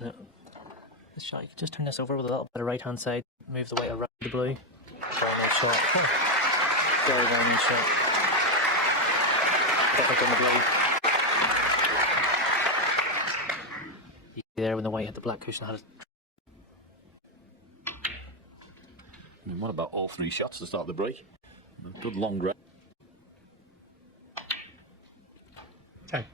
This shot, you can just turn this over with a little bit of right hand side, move the white around the blue. Very nice shot. Very, very nice shot. Perfect on the blue. You see there when the white hit the black cushion, had it. I mean, what about all three shots to start the break? A good long grab. 10. I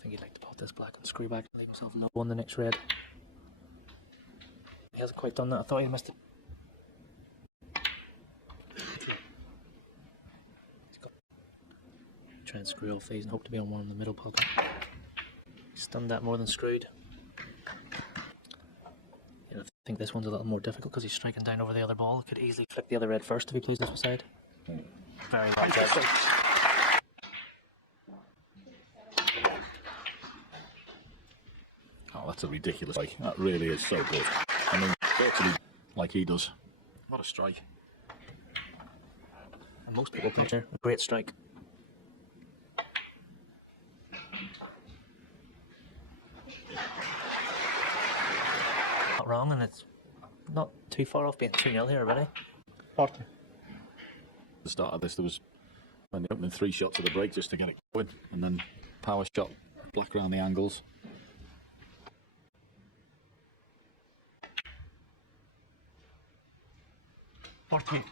think he'd like to pot this black and screw back and leave himself low on the next red. He hasn't quite done that. I thought he missed it. Try and screw off these and hope to be on one in the middle pocket. He's done that more than screwed. I think this one's a little more difficult because he's striking down over the other ball. Could easily flick the other red first if he plays this side. Very well judged. Oh, that's a ridiculous strike. That really is so good. I mean, virtually like he does. What a strike. And most people picture a great strike. Not wrong, and it's not too far off being 2-0 here already. 40. The start of this, there was only opening 3 shots of the break just to get it going, and then power shot, black around the angles. $14.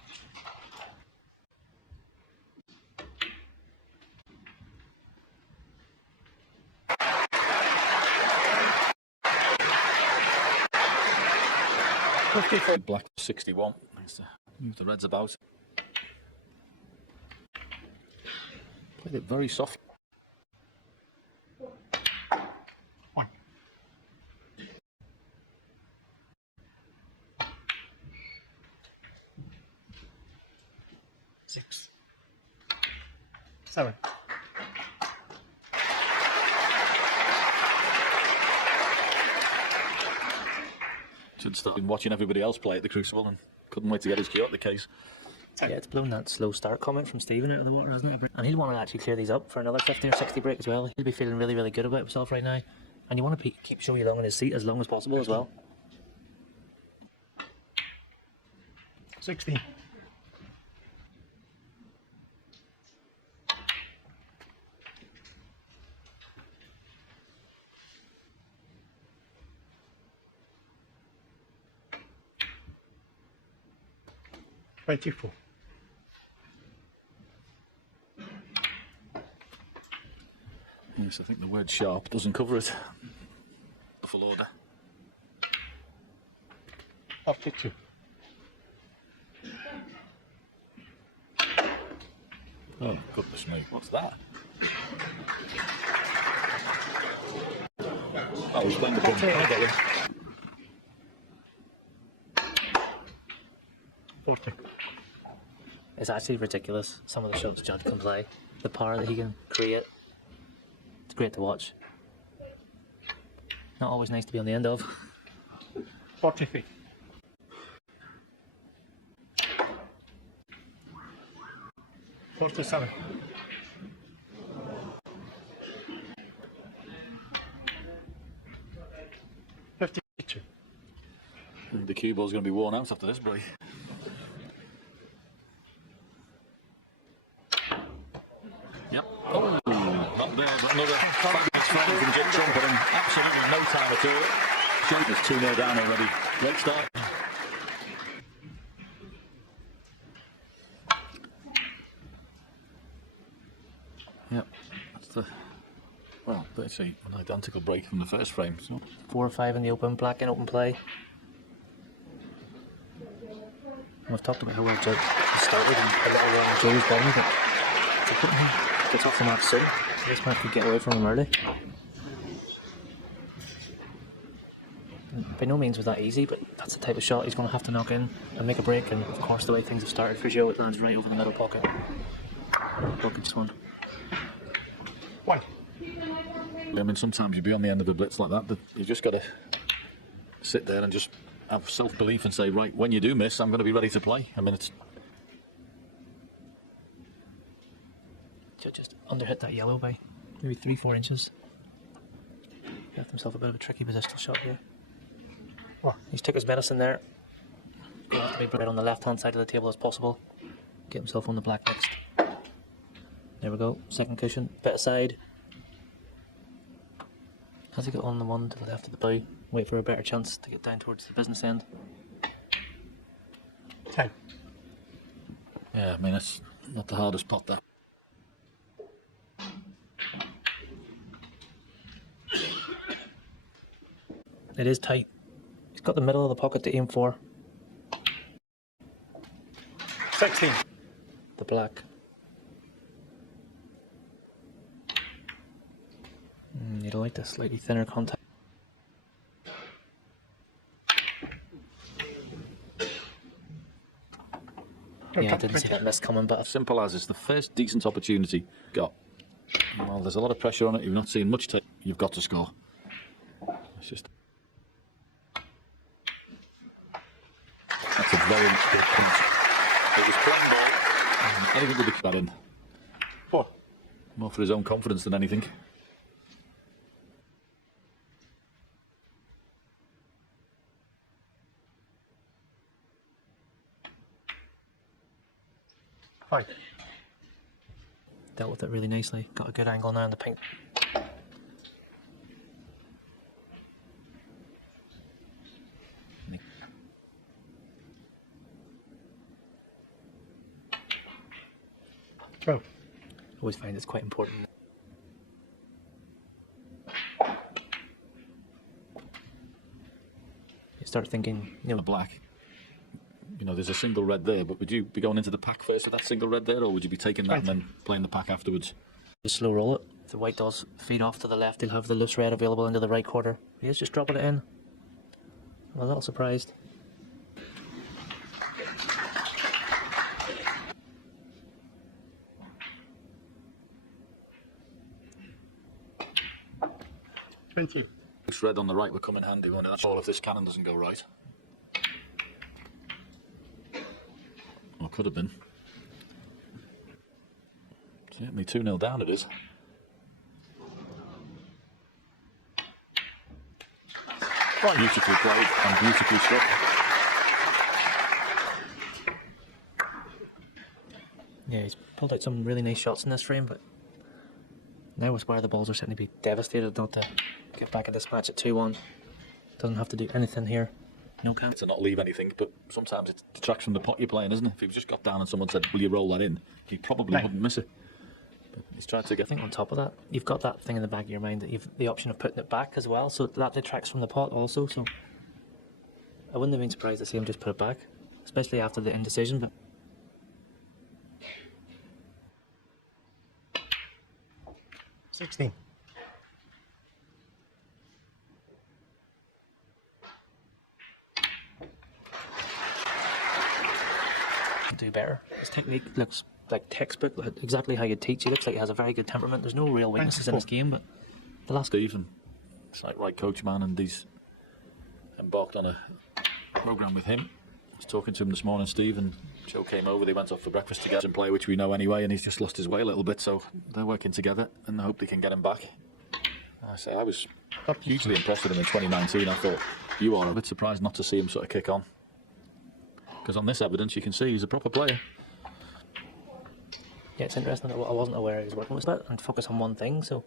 Black 61. Nice to move the reds about. Played it very soft. 1. 6. 7. Judd started watching everybody else play at the Crucible and couldn't wait to get his cue out the case. Yeah, it's blown that slow start comment from Stephen out of the water, hasn't it? And he'll want to actually clear these up for another 50 or 60 break as well. He'll be feeling really, really good about himself right now. And you want to keep Zhou Yuelong in his seat as long as possible as well. 16. 24. Yes, I think the word sharp doesn't cover it. The full order. 52. Oh, goodness me, what's that? Oh, he's playing the bum. I got him. 40. It's actually ridiculous, some of the shots Judd can play. The power that he can create. It's great to watch. Not always nice to be on the end of. 43. 47. 52. The cue ball's going to be worn out after this break. Yep. Oh, not there, but another fabulous strike from Judd Trump, and absolutely no time at all. Judd is 2-0 down already. Late start. Yep, that's the, well, let's see, an identical break from the first frame. So 4 or 5 in the open, black in open play. And we've talked about how well Judd started and a little wrong Joe's body, but it's important he gets off the mat soon. This man could get away from him early. By no means was that easy, but that's the type of shot he's going to have to knock in and make a break. And of course, the way things have started for Joe, it lands right over the middle pocket. Broken just one. 1. I mean, sometimes you'd be on the end of a blitz like that, but you've just got to sit there and just have self-belief and say, right, when you do miss, I'm going to be ready to play. I mean, it's... Just underhit that yellow by maybe 3-4 inches. Left himself a bit of a tricky positional shot here. What? He's took his medicine there. He's going to have to be right on the left hand side of the table as possible. Get himself on the black next. There we go. Second cushion, bit aside. Has he got on the one to the left of the blue? Wait for a better chance to get down towards the business end. 10. Yeah, I mean, it's not the hardest pot, that. It is tight. He's got the middle of the pocket to aim for. 16. The black. You'd like the slightly thinner contact. Yeah, I didn't see that miss coming, but Simple as it's the first decent opportunity got. Well, there's a lot of pressure on it. You're not seeing much time. You've got to score. It's just. That's a very good point. It was playing ball. Anything to be that in. 4. More for his own confidence than anything. Fine. dealt with it really nicely. Got a good angle now on the pink. Oh. Always find it's quite important. You start thinking, you know, The black. You know, there's a single red there, but would you be going into the pack first with that single red there, or would you be taking that and then playing the pack afterwards? you slow roll it. If the white does feed off to the left, he'll have the loose red available into the right quarter. He is just dropping it in. I'm a little surprised. $20. Loose red on the right would come in handy, wouldn't it? That's all if this cannon doesn't go right. Or could have been. Certainly 2-0 down it is. Right. Beautifully played and beautifully struck. Yeah, he's pulled out some really nice shots in this frame, but now with where the balls are sitting, he'd be devastated not to get back in this match at 2-1. Doesn't have to do anything here. No count. To not leave anything, but sometimes it detracts from the pot you're playing, isn't it? If you've just got down and someone said, will you roll that in? He probably wouldn't miss it. But he's tried to get... I think on top of that, you've got that thing in the back of your mind that you've the option of putting it back as well, so that detracts from the pot also. So I wouldn't have been surprised to see him just put it back, especially after the indecision. But 16. do better. His technique looks like textbook, exactly how you teach. He looks like he has a very good temperament. There's no real weaknesses in his game, but the last... Steve, it's like right coach man, and he's embarked on a programme with him. I was talking to him this morning, Steve, and Joe came over. They went off for breakfast together and play, which we know anyway, and he's just lost his way a little bit, so they're working together, and I hope they can get him back. I was hugely impressed with him in 2019. I thought you are a bit surprised not to see him sort of kick on, because on this evidence you can see he's a proper player. Yeah, it's interesting that I wasn't aware he was working with that and focus on one thing. So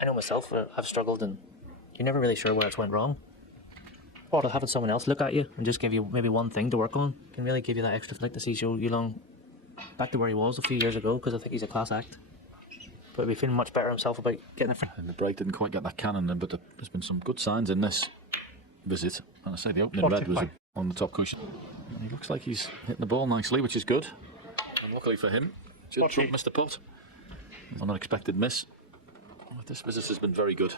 I know myself, I've struggled, and you're never really sure where it's went wrong. But having someone else look at you and just give you maybe one thing to work on can really give you that extra. I'd like to see Zhou Yuelong back to where he was a few years ago, because I think he's a class act. But he'll be feeling much better himself about getting a free. And the break didn't quite get that cannon in, but there's been some good signs in this visit. And I say the opening red was on the top cushion. And he looks like he's hitting the ball nicely, which is good. And luckily for him, Judd missed the putt. An unexpected miss. But this visit has been very good.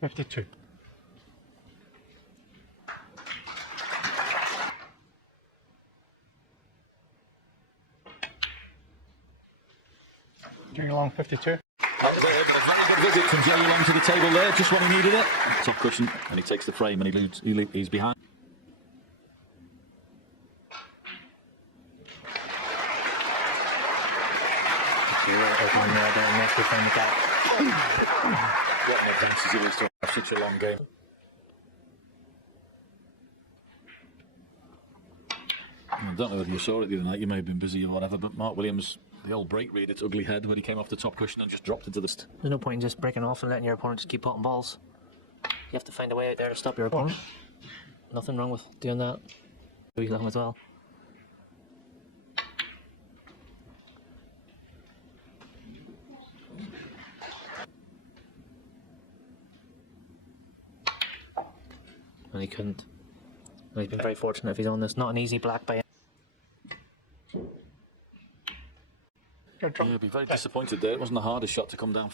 52. Zhou Yuelong 52. That was it, but a very good visit from Zhou Yuelong to the table there, just when he needed it. Top cushion, and he takes the frame, and he's behind. Opening there, next we find the gap. What an advantage it is to have such a long game. I don't know whether you saw it the other night, you may have been busy or whatever, but Mark Williams, the old break read its ugly head when he came off the top cushion and just dropped into the... There's no point in just breaking off and letting your opponent just keep potting balls. You have to find a way out there to stop your opponent. Nothing wrong with doing that. Zhou Yuelong as well. And he couldn't. And he's been very fortunate if he's on this. Not an easy black by. Yeah, he'll be very disappointed there. It wasn't the hardest shot to come down.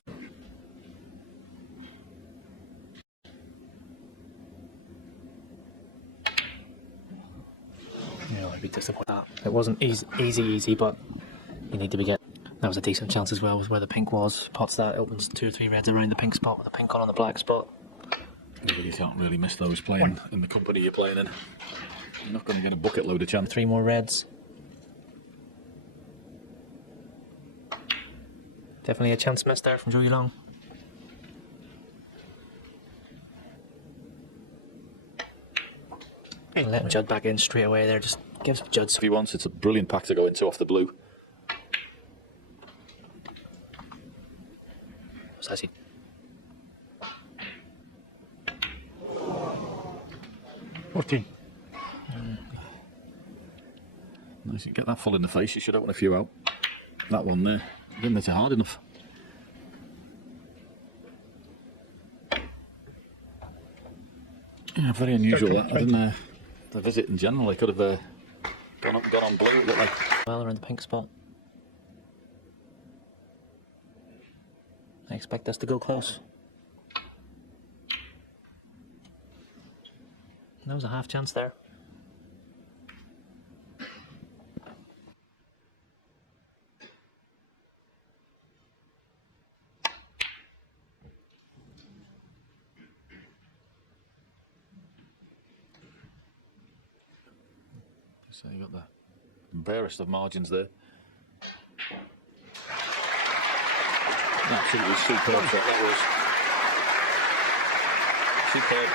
Yeah, I'd be disappointed. It wasn't easy, but you need to be getting. That was a decent chance as well, was where the pink was. Pots that, opens 2 or 3 reds around the pink spot with the pink on the black spot. Yeah, you can't really miss those playing in the company you're playing in. You're not going to get a bucket load of chance. 3 more reds. Definitely a chance missed there from Zhou Yuelong. And letting Judd back in straight away there just gives Judd. If he wants, it's a brilliant pack to go into off the blue. What's that? $14. Nice, you get that full in the face, you should open a few out. That one there, didn't hit it hard enough. Yeah, very unusual that. I didn't, the visit in general, I could have gone up and gone on blue, it looked like. Well around the pink spot. I expect us to go close. That was a half chance there. So you got the barest of margins there. Absolutely superb shot that was. Superb.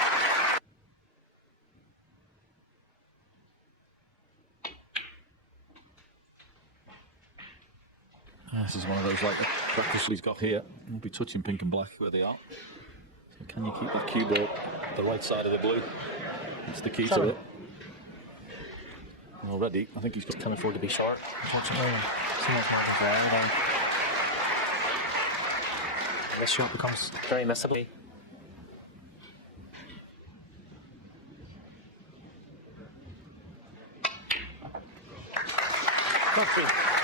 This is one of those like the practice he's got here. He'll be touching pink and black where they are. So can you keep that cue ball the right side of the blue? That's the key to it. Already, I think he's just Can't afford to be short, unfortunately. So much margin for everything. This shot becomes very missable.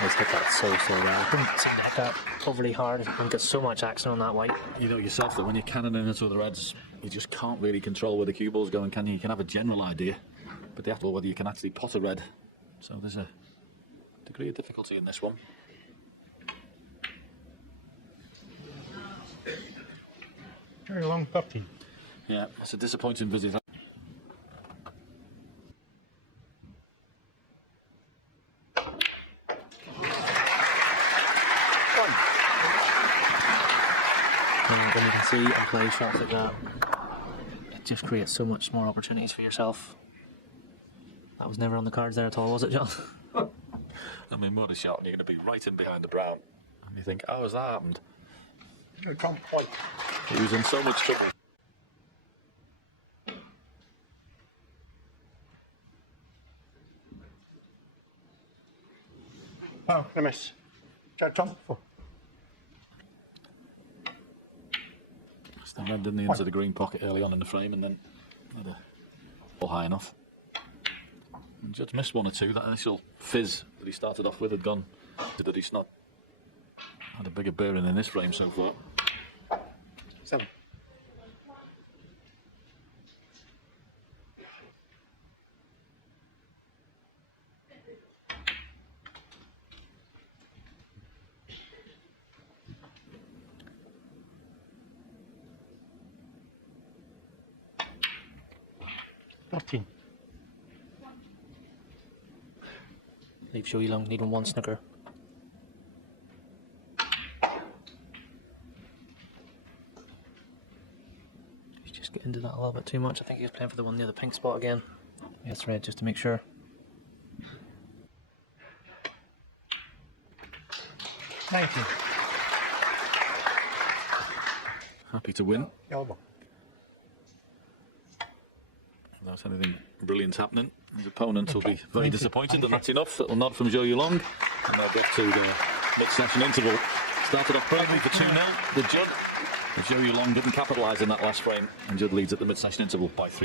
He's hit that so well. I couldn't seem to hit that overly hard and get so much action on that white. You know yourself that when you're cannoning into the reds, you just can't really control where the cue ball's going, can you? You can have a general idea, but they have to know whether you can actually pot a red. So there's a degree of difficulty in this one. Very long 13. Yeah, it's a disappointing visit. And when you can see and play shots like that, it just creates so much more opportunities for yourself. That was never on the cards there at all, was it, John? I mean, what a shot, and you're going to be right in behind the brown. And you think, how has that happened? He was in so much trouble. Oh, I miss. Judd, Trump. Still red in the into the green pocket early on in the frame, and then had a ball high enough. And Judd missed one or two. That initial fizz that he started off with had gone. That he's not had a bigger bearing in this frame so far. 7. $13. Leave Zhou Yuelong needing 1 snooker. get into that a little bit too much. I think he was playing for the one near the pink spot again. Yes, red, just to make sure. 19. Happy to win. Yellow ball. Unless anything brilliant's happening, his opponent will be very disappointed, and that's enough. Little nod from Zhou Yuelong, and they'll get to the mid-session interval. Started off brilliantly for 2-0 with Judd. But Zhou Yuelong didn't capitalise in that last frame, and Judd leads at the mid-session interval by 3.